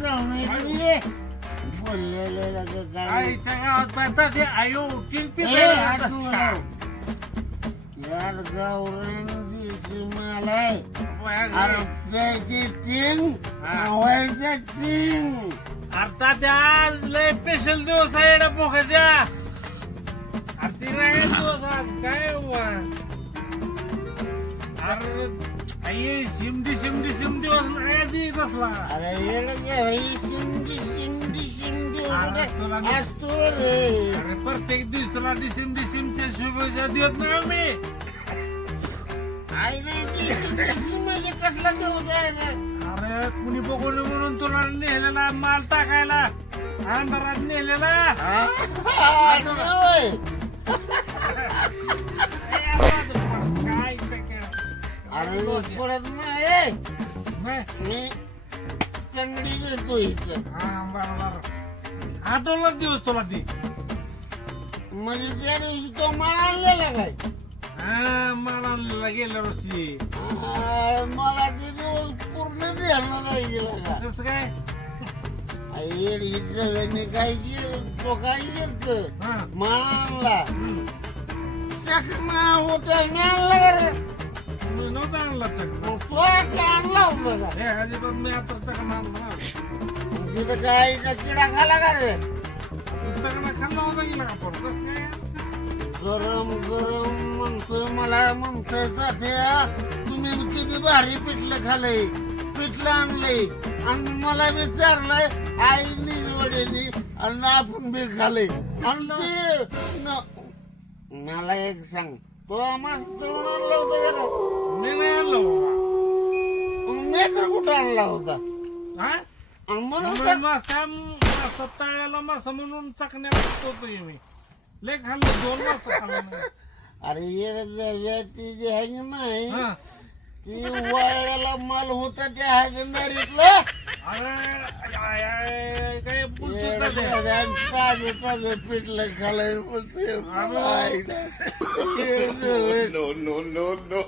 जाऊन ये बोललेलं काय आईच्या गावात पाहता ते आयो चिंपी यार गावरान दिवशी मलाय अरे द्यायची तीन व्हायचं तीन अर्थात आज लय स्पेशल दिवस आहे एवढ्या पोखाच्या आरती नाही दिवस आज काय हुआ अरे आई शिमडी शिमडी शिमडी दिवस नाही आधी कसला अरे येणं शिंदी शिंदी शिंदी असतो रे अरे प्रत्येक दिवस तुला डिसिम डिसिमच्या शुभेच्छा देत नाही मी आईला म्हणजे कसला देऊ द्याय अरे कुणी बघून म्हणून तुला नेलेला माल टाकायला अंधारात नेलेला काय अरे पडत नाही मी चंगडी घेतो इथं आठवला दिवस तुला ती म्हणजे त्या दिवशी तो माल आणलेला काय हा मला आणलेला गेल्या वर्षी मला ते दिवस पूर्ण द्यायला नाही गेला का कसं काय सगळ्यांनी काय केलं तो काय केलं हा मानला चकमा होता आणला का मी नव्हता आणला चकना मग तो आणला होता का हे अजिबात मी आता चकना आणला तिथं काय किडा खाला का रे चकना खाल्ला होता गेला का पण कसं काय गरम गरम म्हणतोय मला म्हणतोय तात्या तुम्ही किती भारी पिठलं खाल्लंय पिठलं आणलंय आणि मला विचारलंय आईनी वडीलनी आणि आपण बी खाल्लंय आणि ते मला एक सांग तो मस्त आणला होता का मी नाही आणलं बाबा मी तर कुठं आणला होता हा आणि म्हणून म्हणून मासा तळ्याला मासा म्हणून चकण्या बघतो मी लय खाल्लं 2 मासा खाल्लं अरे येड्या ती जी आहे की नाही हा ती वाळ्याला माल होता त्या हागणारीतलं अरे काय बोलतो ताजे ताजे पिठलं खालाय बोलतोय no, no, no, no.